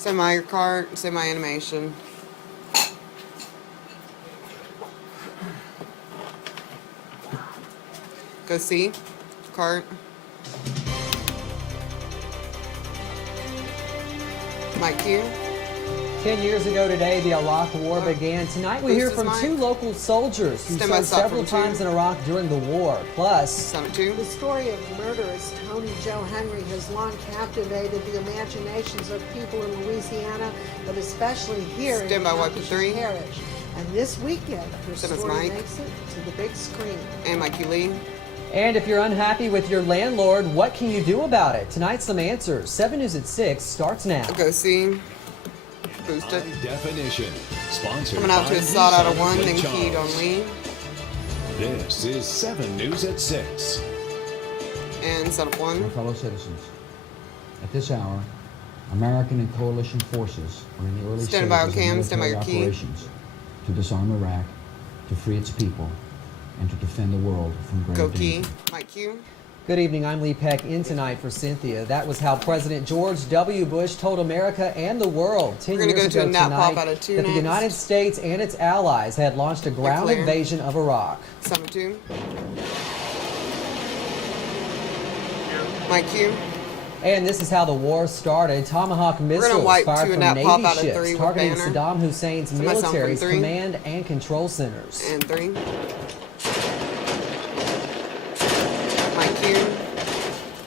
Semi your cart, semi animation. Go see. Cart. Mike Q. 10 years ago today, the Iraq War began. Tonight we hear from two local soldiers who served several times in Iraq during the war. Plus, the story of murderous Tony Joe Henry has long captivated the imaginations of people in Louisiana, but especially here in the Parish. And this weekend, her story makes it to the big screen. And Mikey Lee. And if you're unhappy with your landlord, what can you do about it? Tonight, some answers. 7 News at 6 starts now. Go see. Boosted. Definition. Sponsored coming out to a sod out of 1, then keyed on Lee. This is 7 News at 6. And set of 1. My fellow citizens, at this hour, American and coalition forces are in the early stages of military operations to disarm Iraq, to free its people, and to defend the world from grave danger. Mike Q. Good evening, I'm Lee Peck, in tonight for Cynthia. That was how President George W. Bush told America and the world 10 years ago tonight that the United States and its allies had launched a ground invasion of Iraq. 7-2. Mike Q. And this is how the war started. Tomahawk missiles fired from Navy ships targeting Saddam Hussein's military's command and control centers. And 3. Mike Q.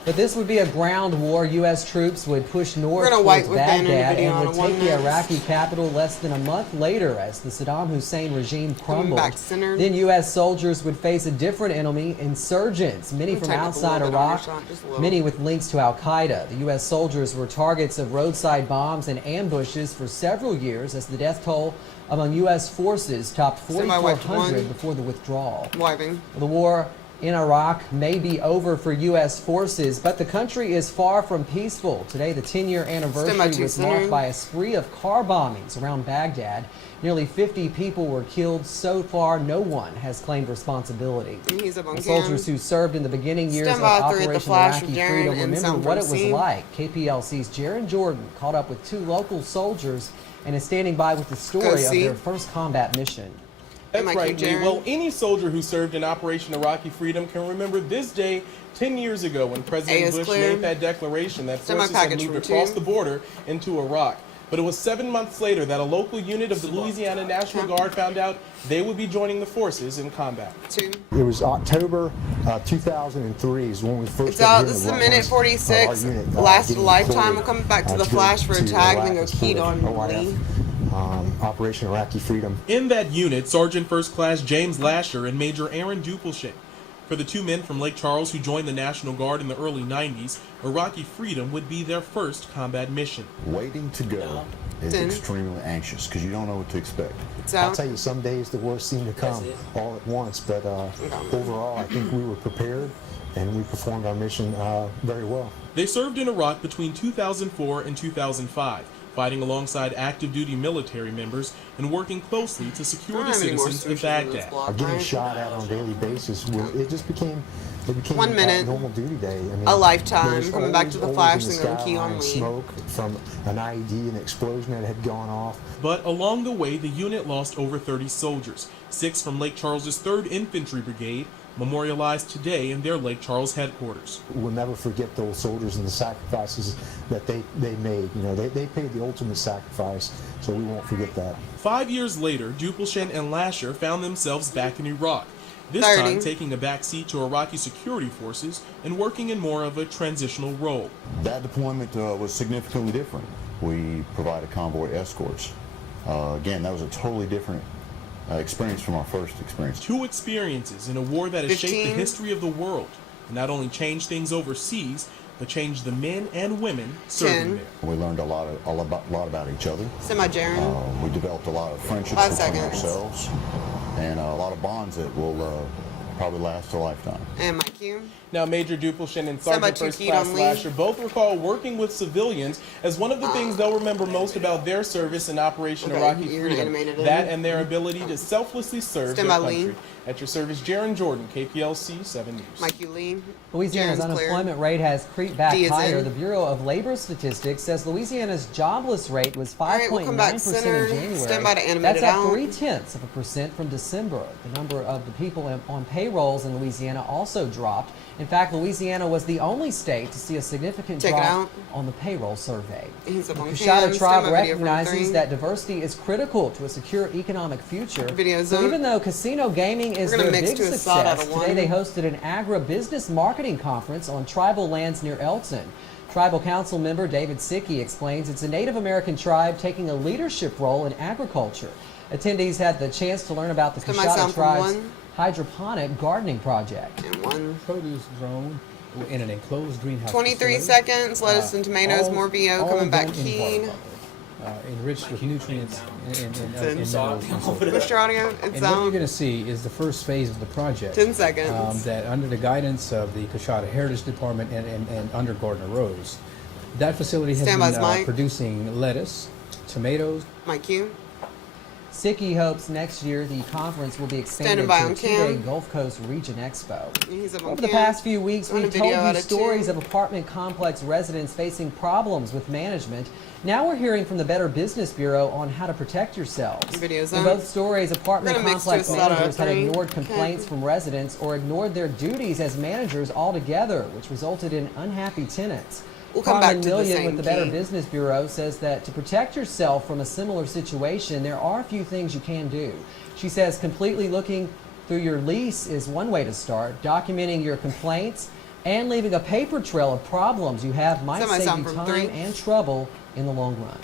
But this would be a ground war. U.S. troops would push north towards Baghdad and would take the Iraqi capital less than a month later as the Saddam Hussein regime crumbled. Then U.S. soldiers would face a different enemy, insurgents, many from outside Iraq, many with links to al-Qaeda. The U.S. soldiers were targets of roadside bombs and ambushes for several years as the death toll among U.S. forces topped 4,400 before the withdrawal. The war in Iraq may be over for U.S. forces, but the country is far from peaceful. Today, the 10-year anniversary was marked by a spree of car bombings around Baghdad. Nearly 50 people were killed. So far, no one has claimed responsibility. The soldiers who served in the beginning years of Operation Iraqi Freedom remember what it was like. KPLC's Jaron Jordan caught up with two local soldiers and is standing by with the story of their first combat mission. That's right, Lee. Well, any soldier who served in Operation Iraqi Freedom can remember this day 10 years ago when President Bush made that declaration that forces had moved across the border into Iraq. But it was 7 months later that a local unit of the Louisiana National Guard found out they would be joining the forces in combat. It was October 2003 is when we first got this is a minute 46. Lasted a lifetime. We'll come back to the flash for a tag, then go keyed on Lee. Operation Iraqi Freedom. In that unit, Sergeant First Class James Lasher and Major Aaron Dupelshane. For the two men from Lake Charles who joined the National Guard in the early 90s, Iraqi Freedom would be their first combat mission. Waiting to go is extremely anxious because you don't know what to expect. I'll tell you, some days the worst seem to come all at once, but overall I think we were prepared and we performed our mission very well. They served in Iraq between 2004 and 2005. Fighting alongside active duty military members and working closely to secure the citizens of Baghdad. Getting shot at on a daily basis, it just became 1 minute, normal duty day. I mean, a lifetime. Coming back to the flash and go key on Lee. Smoke from an IED, an explosion that had gone off. But along the way, the unit lost over 30 soldiers, 6 from Lake Charles's 3rd Infantry Brigade, memorialized today in their Lake Charles headquarters. We'll never forget those soldiers and the sacrifices that they made. You know, they paid the ultimate sacrifice, so we won't forget that. 5 years later, Dupelshane and Lasher found themselves back in Iraq, this time taking a back seat to Iraqi security forces and working in more of a transitional role. That deployment was significantly different. We provided convoy escorts. Again, that was a totally different experience from our first experience. 2 experiences in a war that has shaped the history of the world and not only changed things overseas, but changed the men and women serving there. We learned a lot about each other. We developed a lot of friendships between ourselves and a lot of bonds that will probably last a lifetime. And Mike Q. Now, Major Dupletion and Stand by Sergeant First two, Class Keaton, Lasher both recall working with civilians as one of the things they'll remember most about their service in Operation Iraqi Freedom. That and their ability to selflessly serve their country. At your service, Jaron Jordan, KPLC 7 News. Mikey Lee. Louisiana's unemployment rate has creeped back higher. The Bureau of Labor Statistics says Louisiana's jobless rate was 5.9% in January. Stand by to animate That's it up out. 0.3% from December. The number of the people on payrolls in Louisiana also dropped. In fact, Louisiana was the only state to see a significant drop on the payroll survey. The Coushatta tribe recognizes that diversity is critical to a secure economic future. So even though casino gaming is their big success, today they hosted an agribusiness marketing conference on tribal lands near Elton. Tribal Council member David Sickey explains it's a Native American tribe taking a leadership role in agriculture. Attendees had the chance to learn about the Coushatta tribe's hydroponic gardening project. Produce grown in an enclosed greenhouse. 23 seconds, lettuce and tomatoes, more VO coming back keen. Enriched with nutrients and Push your audio. And what you're going to see is the first phase of the project. 10 seconds. That under the guidance of the Coushatta Heritage Department and under Gardner Rose, that facility has been producing lettuce, tomatoes. Mike Q. Sickey hopes next year the conference will be expanded to a two-day Gulf Coast Region Expo. Over the past few weeks, we've told you stories of apartment complex residents facing problems with management. Now we're hearing from the Better Business Bureau on how to protect yourselves. In both stories, apartment complex managers had ignored complaints from residents or ignored their duties as managers altogether, which resulted in unhappy tenants. Carmen Million with the Better Business Bureau says that to protect yourself from a similar situation, there are a few things you can do. She says completely looking through your lease is one way to start. Documenting your complaints and leaving a paper trail of problems you have might save you time and trouble in the long run.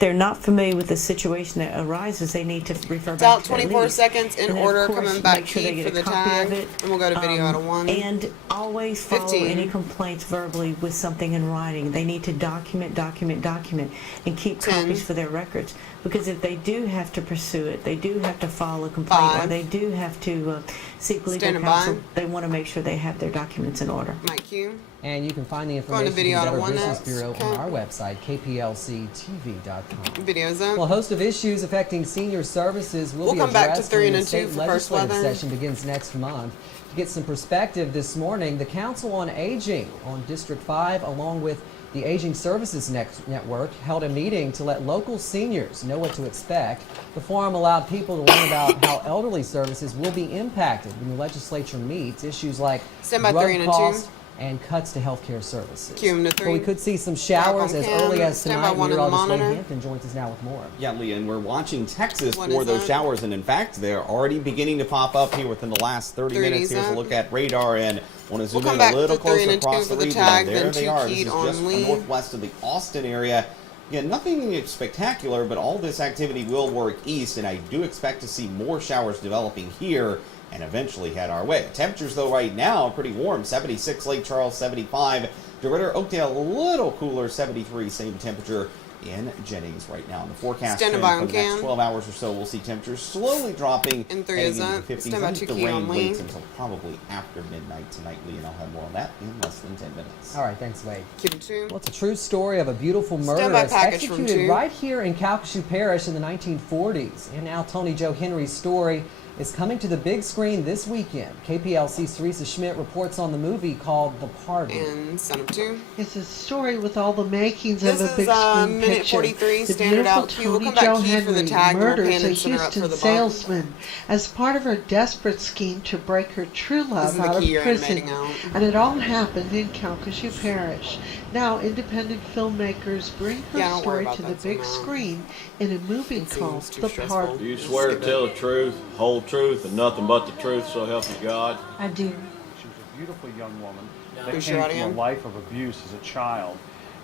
They're not familiar with the situation that arises, they need to refer back to About 24 seconds in order, coming back key for the tag, and we'll go to video out of 1. And always follow any complaints verbally with something in writing. They need to document, and keep copies for their records. Because if they do have to pursue it, they do have to file a complaint, or they do have to seek legal counsel, they want to make sure they have their documents in order. Mike Q. And you can find the information from the Better Business Bureau on our website, KPLC-TV.com. Video zone. Well, a host of issues affecting senior services will be addressed when the state legislative session begins next month. To get some perspective this morning, the Council on Aging on District 5, along with the Aging Services Network, held a meeting to let local seniors know what to expect. The forum allowed people to learn about how elderly services will be impacted when the legislature meets. Issues like drug costs and cuts to health care services. But we could see some showers as early as tonight. Meteorologist Ray Hampton joins us now with more. Yeah, Leah, and we're watching Texas for those showers, and in fact, they're already beginning to pop up here within the last 30 minutes. Here's a look at radar, and want to zoom in a little closer across the region. There they are. This is just northwest of the Austin area. Again, nothing spectacular, but all this activity will work east, and I do expect to see more showers developing here and eventually head our way. Temperatures, though, right now are pretty warm. 76 Lake Charles, 75. DeRidder, Oakdale, a little cooler, 73, same temperature in Jennings right now. In the forecast for the next 12 hours or so, we'll see temperatures slowly dropping in 3 is up. The 50s. I think the rain waits until probably after midnight tonight, Lee, and I'll have more on that in less than 10 minutes. All right, thanks, Wade. Q2. Well, it's a true story of a beautiful murderess executed right here in Calcasieu Parish in the 1940s. And now Tony Joe Henry's story is coming to the big screen this weekend. KPLC's Teresa Schmidt reports on the movie called The Party. And Son of 2. It's a story with all the makings of a big screen minute picture. 43, The standard beautiful out Q. We'll Tony come Joe back key for the Henry tag. murders a Houston salesman as part of her desperate scheme to break her true love out of prison. And it all happened in Calcasieu Parish. Now, independent filmmakers bring her story to the big screen in a movie called The Party. Do you swear to tell the truth, whole truth, and nothing but the truth, so help you God? I do. She was a beautiful young woman that came from a life of abuse as a child.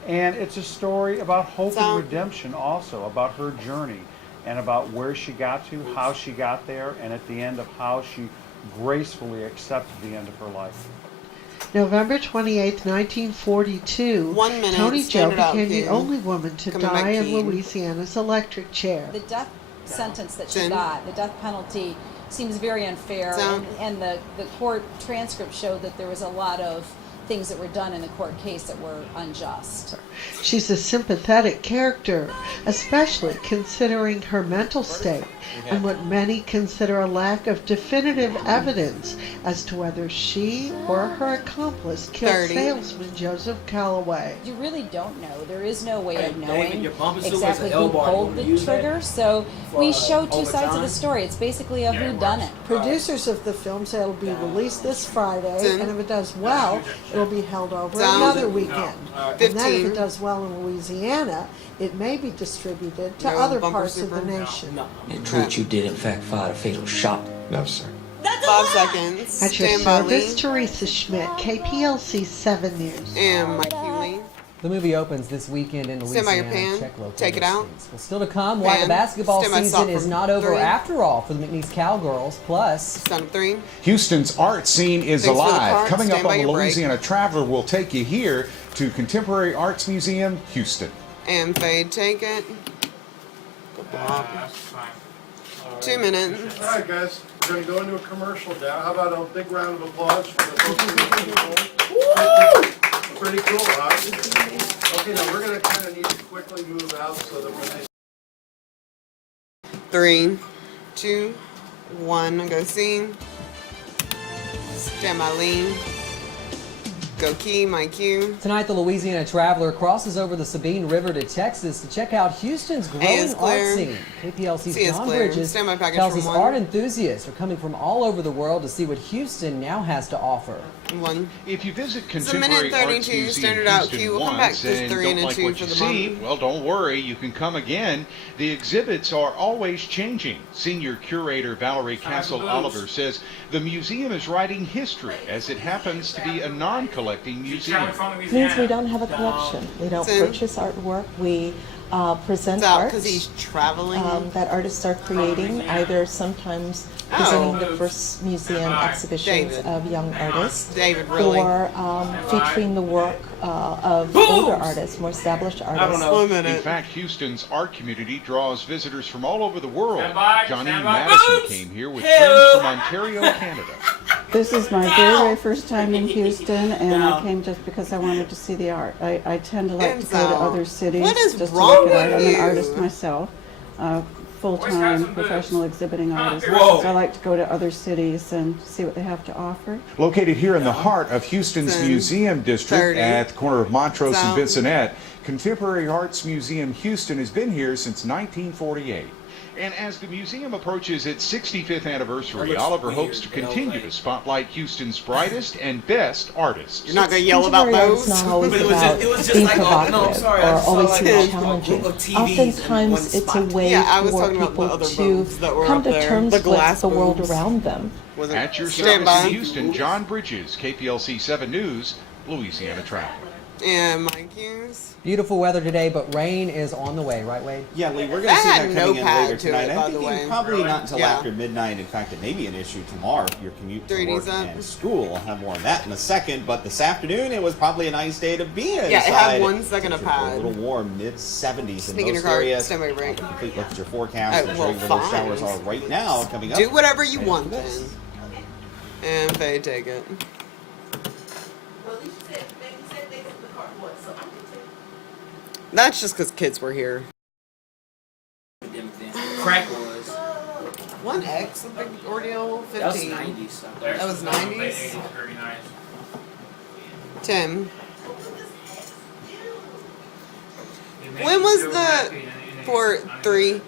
And it's a story about hope and redemption also, about her journey and about where she got to, how she got there, and at the end of how she gracefully accepted the end of her life. November 28, 1942, Tony Joe became the only woman to die in Louisiana's electric chair. The death sentence that she got, the death penalty, seems very unfair. And the court transcript showed that there was a lot of things that were done in the court case that were unjust. She's a sympathetic character, especially considering her mental state and what many consider a lack of definitive evidence as to whether she or her accomplice killed salesman Joseph Calloway. You really don't know. There is no way of knowing exactly who pulled the trigger, so we show two sides of the story. It's basically a whodunit. Producers of the film say it'll be released this Friday, and if it does well, it'll be held over another weekend. And then if it does well in Louisiana, it may be distributed to other parts of the nation. It's true that you did in fact fire a fatal shot? No, sir. 5 seconds. At your service, Teresa Schmidt, KPLC 7 News. And Mike Hewley. The movie opens this weekend in Louisiana. Stand by your pan. Take it out. Well, still to come, why the basketball season is not over after all for the McNeese Cowgirls. Plus, Houston's art scene is alive. Coming up on the Louisiana Traveler, we'll take you here to Contemporary Arts Museum, Houston. And fade, take it. 2 minutes. All right, guys, we're going to go into a commercial now. How about a big round of applause for the folks in Nicole? Pretty cool, huh? Okay, now we're going to kind of need to quickly move out so that when they 3, 2, 1, go scene. Stand by lean. Go key, my cue. Tonight, the Louisiana Traveler crosses over the Sabine River to Texas to check out Houston's growing art scene. KPLC's John Bridges tells us art enthusiasts are coming from all over the world to see what Houston now has to offer. If you visit Contemporary Arts Museum Houston once and don't like what you see, well, don't worry, you can come again. The exhibits are always changing. Senior curator Valerie Castle-Oliver says the museum is writing history as it happens to be a non-collecting museum. It means we don't have a collection. We don't purchase artwork. We present art he's traveling. That artists are creating, either sometimes presenting the first museum exhibitions of young artists, or featuring the work of older artists, more established artists. In fact, Houston's art community draws visitors from all over the world. Johnny Madison came here with friends from Ontario, Canada. This is my very first time in Houston, and I came just because I wanted to see the art. I tend to like to go to other cities just to look at art. I'm an artist myself, full-time professional exhibiting artist. So I like to go to other cities and see what they have to offer. Located here in the heart of Houston's Museum District at the corner of Montrose and Bissonnette, Contemporary Arts Museum Houston has been here since 1948. And as the museum approaches its 65th anniversary, Oliver hopes to continue to spotlight Houston's brightest and best artists. You're not going to yell about those? It's not always about being provocative or always being challenging. Oftentimes it's a way for people to come to terms with the world around them. At your service in Houston, John Bridges, KPLC 7 News, Louisiana Traveler. And Mike Hughes. Beautiful weather today, but rain is on the way, right, Wade? Yeah, Lee, we're going to see that coming in later tonight. I'm thinking probably not until after midnight. In fact, it may be an issue tomorrow if your commute to work and school. I'll have more on that in a second. But this afternoon, it was probably a nice day to be inside. Yeah, it had 1 second of pad. A little warm, mid-70s in most car, areas. Complete look at your forecast and show you where those showers are right now coming up. Do whatever you want then. And they take it. That's just because kids were here. Crack was. 1X, a big ordeal, 15. That was 90s. That was 90s? Tim. When was the 4, 3,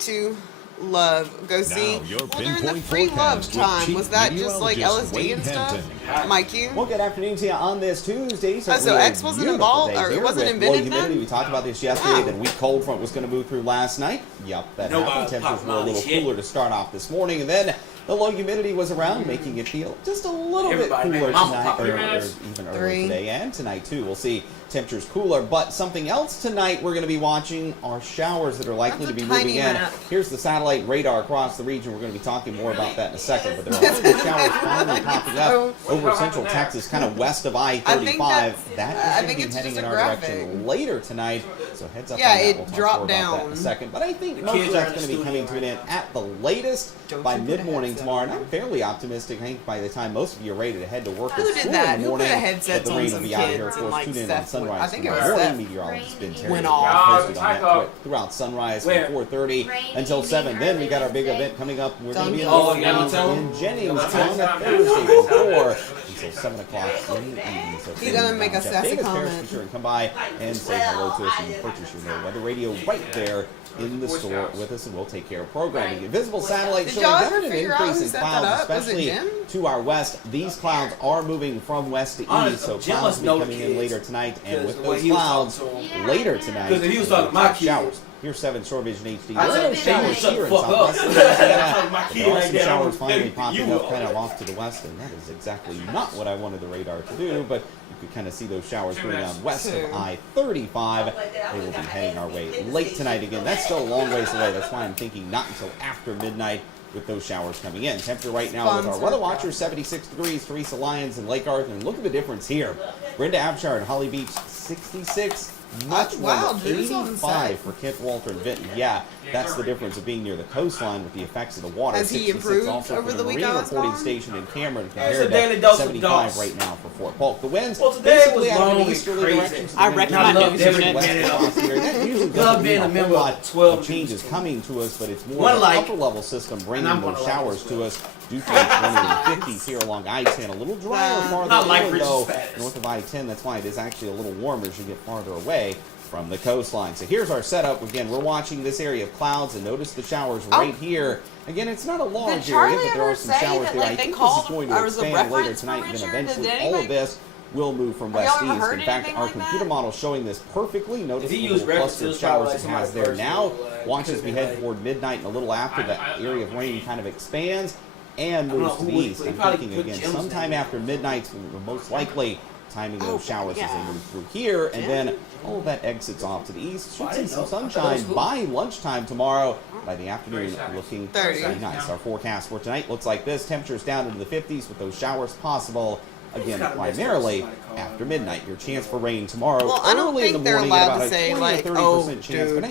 2, love go see? Well, during the free love time, was that just like LSD and stuff? Mike, you? Well, good afternoon to you on this Tuesday. So X wasn't involved, or it wasn't invented then? We talked about this yesterday, that a weak cold front was going to move through last night. Yep, that happened. Temperatures were a little cooler to start off this morning, and then the low humidity was around, making it feel just a little bit cooler tonight, or even earlier today and tonight too. We'll see temperatures cooler, but something else tonight we're going to be watching are showers that are likely to be moving in. Here's the satellite radar across the region. We're going to be talking more about that in a second, but there are already showers finally popping up over central Texas, kind of west of I-35. That is going to be heading in our direction later tonight. So heads up yeah, on that. it We'll talk dropped more about that down in a second. But I think most of that's going to be coming to an end at the latest by mid-morning tomorrow. And I'm fairly optimistic. I think by the time most of you are ready to head to work or school in the morning, that the rain will be out here. Of course, tune in on Sunrise tomorrow morning. Meteorologist Ben Terry posted on that throughout Sunrise from 4:30 until 7. Then we got our big event coming up. We're going to be in Jennings on Thursday from 4 until 7 o'clock in the evening. So he's going to make a sassy comment. Be sure and come by and say hello to us and purchase your No Weather Radio right there in the store with us, and we'll take care of programming. Visible satellite showing definite increase in clouds, especially to our west. These clouds are moving from west to east, so clouds will be coming in later tonight, and with those clouds later tonight, showers. Here's 7 Shore Vision HD. There are no showers here in southwest Louisiana. There are some showers finally popping up kind of off to the west, and that is exactly not what I wanted the radar to do, but you could kind of see those showers going on west of I-35. They will be heading our way late tonight again. That's still a long ways away. That's why I'm thinking not until after midnight with those showers coming in. Temperature right now with our weather watcher, 76 degrees, Teresa Lyons and Lake Arthur. And look at the difference here. Brenda Abshire and Holly Beach, 66. Much warmer, 85 for Kent, Walter, and Vinton. Yeah, that's the difference of being near the coastline with the effects of the water. Has he improved also over for the week? Marine reporting station in Cameron compared to 75 right now for Fort Polk. The winds basically out in easterly directions. I recommend it. Love being a member of 12 changes coming to us, but it's more of an upper level system bringing those showers to us. Dew points running in the 50s here along I-10. A little drier farther inland, though, north of I-10. That's why it is actually a little warmer as you get farther away from the coastline. So here's our setup. Again, we're watching this area of clouds, and notice the showers right here. Again, it's not a large area, but there are some showers there. I think this is going to expand later tonight, and then eventually all of this will move from west to east. In fact, our computer model is showing this perfectly. Notice the little cluster of showers it has there now. Watch as we head toward midnight and a little after that area of rain kind of expands and moves to the east. I'm thinking again, sometime after midnight, we're most likely timing those showers as they move through here, and then all of that exits off to the east. Should see some sunshine by lunchtime tomorrow. By the afternoon, looking pretty nice. Our forecast for tonight looks like this. Temperatures down into the 50s with those showers possible. Again, primarily after midnight. Your chance for rain tomorrow. Well, I don't think they're allowed to say, like, oh, dude,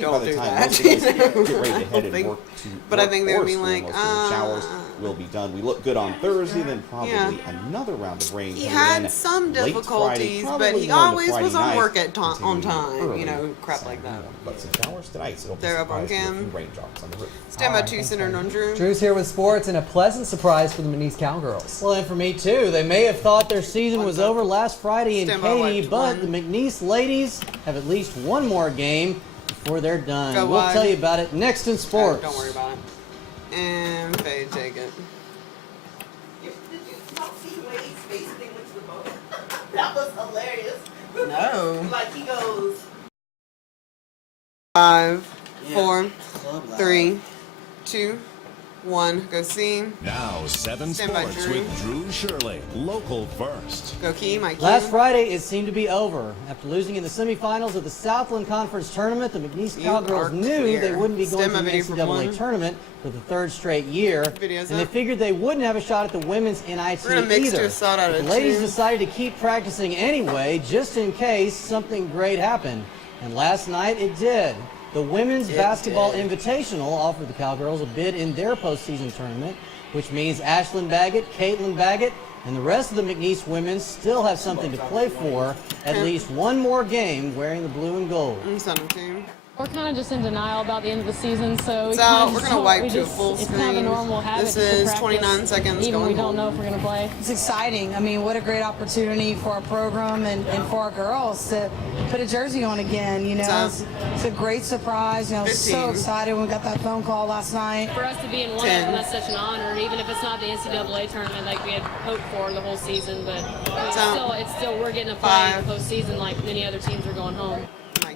don't do that. Get ready to head and work to but I think they're being like, showers will be done. We look good on Thursday, then probably another round of rain. He had some difficulties, but he always was on work on time, you know, crap like that. But some showers tonight, so they're up on cam. Raindrops on the roof. Stand by 2 Center on Drew. Drew's here with sports and a pleasant surprise for the McNeese Cowgirls. Well, and for me too. They may have thought their season was over last Friday in Katy, but the McNeese ladies have at least one more game before they're done. We'll tell you about it next in sports. Don't worry about it. And Faye, take it. That was hilarious. No. Like he goes. 5, 4, 3, 2, 1. Go see. Now 7 Sports with Drew Shirley. Local first. Go Key, Mike. Last Friday, it seemed to be over. After losing in the semifinals of the Southland Conference Tournament, the McNeese Cowgirls knew they wouldn't be going to the NCAA tournament for the 3rd straight year, and they figured they wouldn't have a shot at the women's NIT either. The ladies decided to keep practicing anyway, just in case something great happened. And last night it did. The Women's Basketball Invitational offered the Cowgirls a bid in their postseason tournament, which means Ashlyn Baggett, Caitlin Baggett, and the rest of the McNeese women still have something to play for, at least one more game wearing the blue and gold. We're kind of just in denial about the end of the season, so we're going to wipe to full screen. It's kind of a normal habit. This is 29 seconds even going we don't know if we're going to play. It's exciting. I mean, what a great opportunity for our program and for our girls to put a jersey on again. You know, it's a great surprise. You know, I was so excited when we got that phone call last night. For us to be in one of them, that's such an honor. Even if it's not the NCAA tournament like we had hoped for the whole season, but it's still we're getting a play in the postseason like many other teams are going home.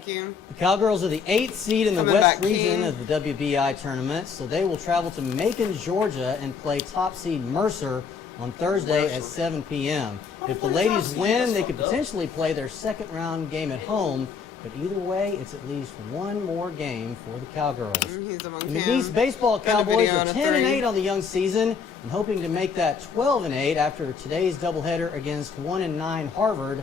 The Cowgirls are the 8th seed in the West region of the WBI tournament, so they will travel to Macon, Georgia, and play top seed Mercer on Thursday at 7 p.m. If the ladies win, they could potentially play their 2nd round game at home, but either way, it's at least one more game for the Cowgirls. The McNeese baseball Cowboys are 10-8 on the young season and hoping to make that 12-8 after today's doubleheader against 1-9 Harvard.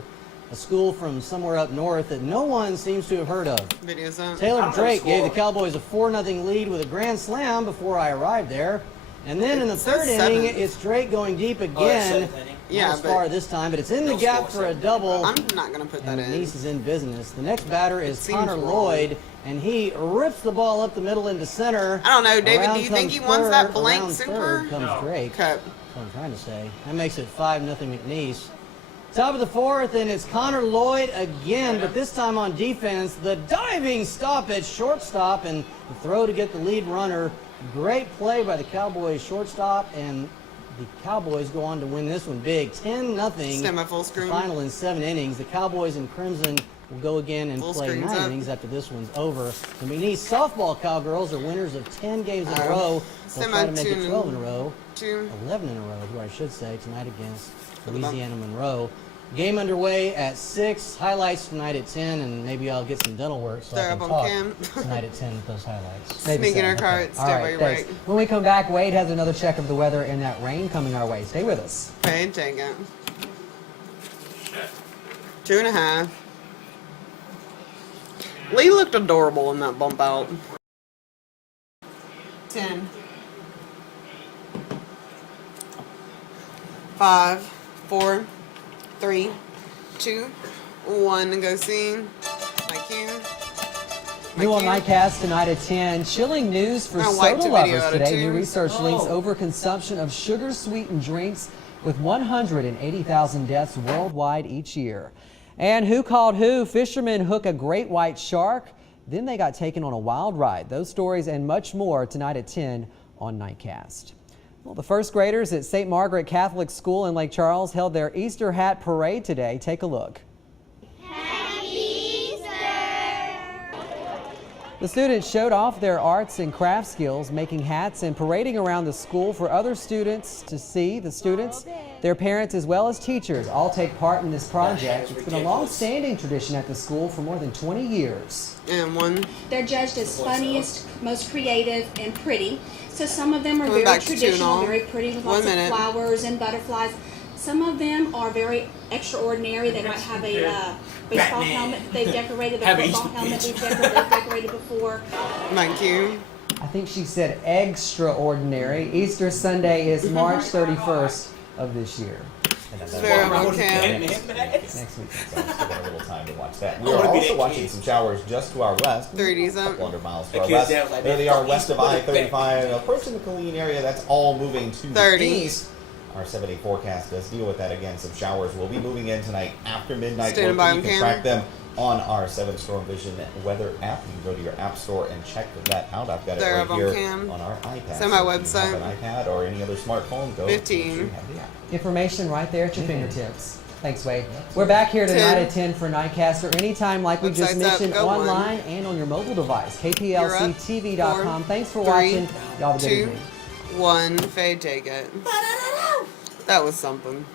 a school from somewhere up north that no one seems to have heard of. Videos up. Taylor Drake gave the Cowboys a 4-0 lead with a grand slam before I arrived there. And then in the third inning, it's Drake going deep again. Yeah, not as far this time, but it's in the gap for a double. I'm not going to put that in. McNeese is in business. The next batter is Connor Lloyd, and he rips the ball up the middle into center. I don't know, David, Around do you think he comes wants third. that blank Around super? Third comes Drake. Cup. That's what I'm trying to say. That makes it 5-0 McNeese. Top of the fourth, and it's Connor Lloyd again, but this time on defense. The diving stop at shortstop, and the throw to get the lead runner. Great play by the Cowboys shortstop, and the Cowboys go on to win this one big, 10-0. Stand by full screen. Final in 7 innings. The Cowboys in crimson will go again and play 9 innings after this one's over. The McNeese softball Cowgirls are winners of 10 games in a row. They'll try to make it 12 in a row, 11 in a row, is what I should say, tonight against Louisiana Monroe. Game underway at 6. Highlights tonight at 10, and maybe I'll get some dental work so I can talk tonight at 10 with those highlights. Maybe Sneaking our cards. All right, thanks. When we come back, Wade has another check of the weather and that rain coming our way. Stay with us. Okay, take it. 2.5. Lee looked adorable in that bump out. 10. 5, 4, 3, 2, 1, go see. My cue. New on Nightcast tonight at 10. Chilling news for soda lovers today. New research links overconsumption of sugar-sweetened drinks with 180,000 deaths worldwide each year. And who called who? Fishermen hook a great white shark. Then they got taken on a wild ride. Those stories and much more tonight at 10 on Nightcast. Well, the first graders at St. Margaret Catholic School in Lake Charles held their Easter hat parade today. Take a look. Happy Easter! The students showed off their arts and craft skills, making hats and parading around the school for other students to see. The students, their parents, as well as teachers all take part in this project. It's been a long-standing tradition at the school for more than 20 years. And one. They're judged as funniest, most creative, and pretty. So some of them are very traditional, very pretty with lots of flowers and butterflies. Some of them are very extraordinary. They might have a baseball helmet that they've decorated, a football helmet they've decorated before. Thank you. I think she said extraordinary. Easter Sunday is March 31st of this year. Next week, so still got a little time to watch that. We are also watching some showers just to our west. 30s up. 100 miles to our west. There they are west of I-35, approaching the Killeen area. That's all moving to the east. Our 7-day forecast does deal with that again. Some showers will be moving in tonight after midnight. You can track them on our 7 Storm Vision weather app. You can go to your app store and check that out. I've got it right here on our iPad. So my website. If you have an iPad or any other smartphone, go 15. to have the app. Information right there at your fingertips. Thanks, Wade. We're back here tonight at 10 for Nightcast, or anytime, like we just mentioned, online and on your mobile device. KPLC-TV.com. Thanks for watching. Y'all have a good evening. 1, Faye, take it. That was something.